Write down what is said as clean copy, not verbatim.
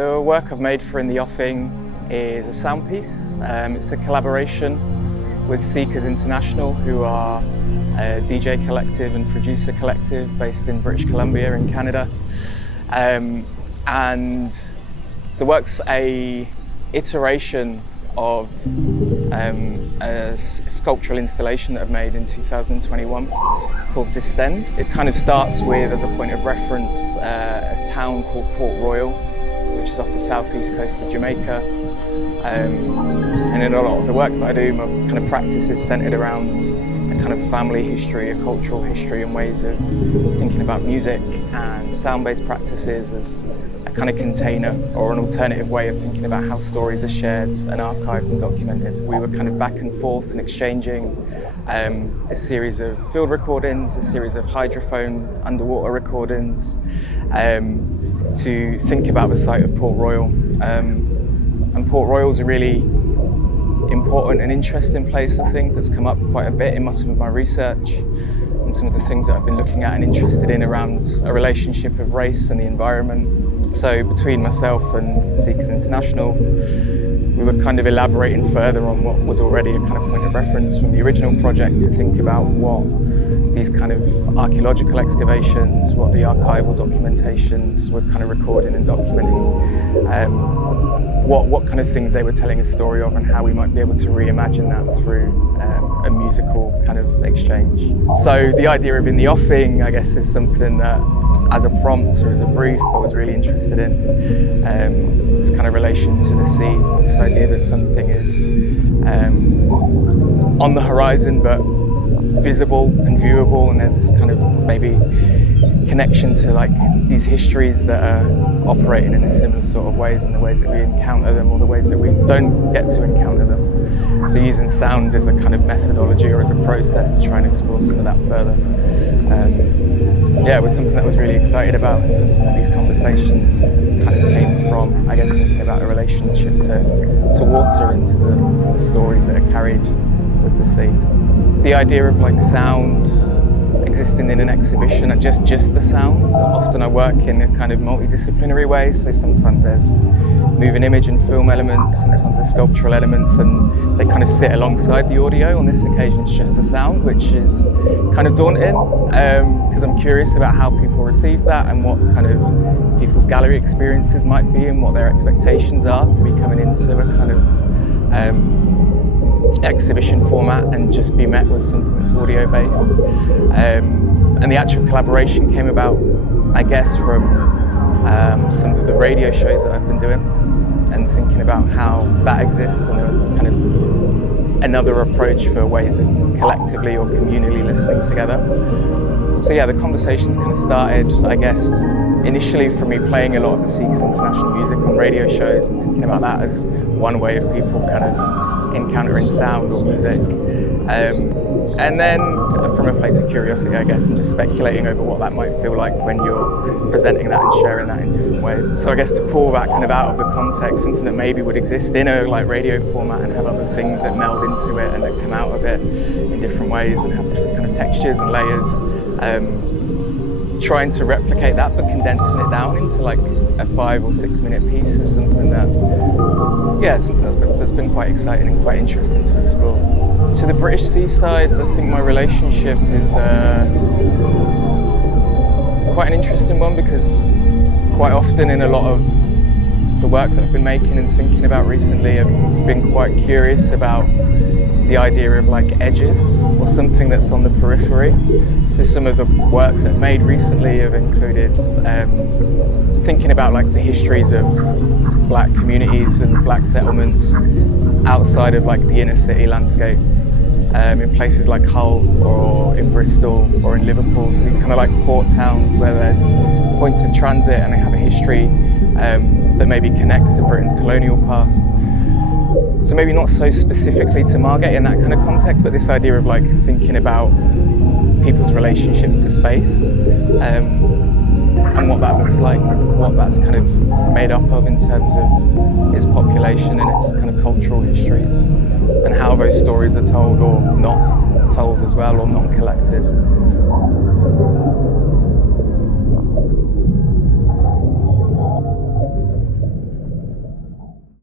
The work I've made for In the Offing is a sound piece. It's a collaboration with Seekersinternational, who are a DJ collective and producer collective based in British Columbia in Canada. And the work's a iteration of a sculptural installation that I've made in 2021 called Distend. It kind of starts with, as a point of reference, a town called Port Royal, which is off the southeast coast of Jamaica. And in a lot of the work that I do, my kind of practice is centered around a kind of family history, a cultural history, and ways of thinking about music and sound-based practices as a kind of container or an alternative way of thinking about how stories are shared and archived and documented. We were kind of back and forth and exchanging a series of field recordings, a series of hydrophone underwater recordings to think about the site of Port Royal. And Port Royal is a really important and interesting place, I think, that's come up quite a bit in some of my research and some of the things that I've been looking at and interested in around a relationship of race and the environment. So between myself and Seekersinternational, we were kind of elaborating further on what was already a kind of point of reference from the original project to think about what these kind of archaeological excavations, what the archival documentations were kind of recording and documenting, what kind of things they were telling a story of and how we might be able to reimagine that through a musical kind of exchange. So the idea of In the Offing, I guess, is something that as a prompt or as a brief I was really interested in. This kind of relation to the sea, this idea that something is on the horizon but visible and viewable, and there's this kind of maybe connection to like these histories that are operating in a similar sort of ways, and the ways that we encounter them or the ways that we don't get to encounter them. So using sound as a kind of methodology or as a process to try and explore some of that further. Yeah, it was something that I was really excited about, and something that these conversations kind of came from, I guess, thinking about a relationship to water and to the stories that are carried with the sea. The idea of like sound existing in an exhibition and just the sound. Often I work in a kind of multidisciplinary way, so sometimes there's moving image and film elements, sometimes there's sculptural elements, and they kind of sit alongside the audio. On this occasion it's just the sound, which is kind of daunting because I'm curious about how people receive that and what kind of people's gallery experiences might be and what their expectations are to be coming into a kind of exhibition format and just be met with something that's audio based. And the actual collaboration came about, I guess, from some of the radio shows that I've been doing and thinking about how that exists and a kind of another approach for ways of collectively or communally listening together. So yeah, the conversations kind of started, I guess, initially from me playing a lot of the Seekersinternational music on radio shows and thinking about that as one way of people kind of encountering sound or music. And then from a place of curiosity, I guess, and just speculating over what that might feel like when you're presenting that and sharing that in different ways. So I guess to pull that kind of out of the context, something that maybe would exist in a like radio format and have other things that meld into it and that come out of it in different ways and have different kind of textures and layers. Trying to replicate that but condensing it down into like a 5 or 6 minute piece is something that, yeah, it's something that's been quite exciting and quite interesting to explore. To the British seaside, I think my relationship is quite an interesting one, because quite often in a lot of the work that I've been making and thinking about recently, I've been quite curious about the idea of like edges or something that's on the periphery. So some of the works I've made recently have included thinking about like the histories of black communities and black settlements outside of like the inner city landscape, in places like Hull or in Bristol or in Liverpool. So these kind of like port towns where there's points of transit and they have a history that maybe connects to Britain's colonial past. So maybe not so specifically to Margate in that kind of context, but this idea of like thinking about people's relationships to space and what that looks like, what that's kind of made up of in terms of its population and its kind of cultural histories, and how those stories are told or not told as well, or not collected.